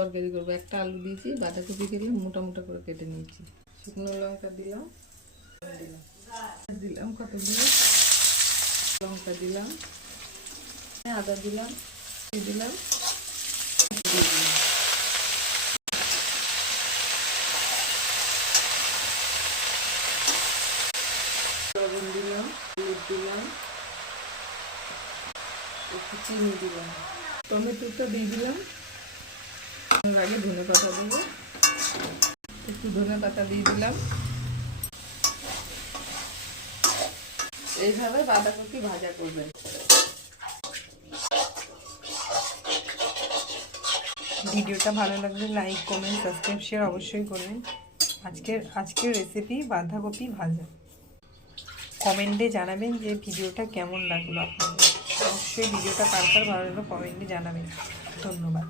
তরকারি করবো। একটা আলু দিয়েছি, বাঁধাকপি কেটে মোটা মোটা করে কেটে নিয়েছি। শুকনো লঙ্কা দিলাম, দিলাম কতগুলো লঙ্কা দিলাম, আদা দিলাম, দিলাম, লবণ দিলাম, হলুদ দিলাম, একটু চিনি দিলাম, টমেটোটা দিয়ে দিলাম। আগে ধনে পাতা দিব, একটু ধনে পাতা দিয়ে দিলাম। এইভাবে বাঁধাকপি ভাজা করবেন। ভিডিওটা ভালো লাগলে লাইক, কমেন্ট, সাবস্ক্রাইব, শেয়ার অবশ্যই করবেন। আজকের রেসিপি বাঁধাকপি ভাজা। কমেন্টে জানাবেন যে ভিডিওটা কেমন লাগলো আপনাদের। অবশ্যই ভিডিওটা কার কার ভালো লাগলো কমেন্টে জানাবেন। ধন্যবাদ।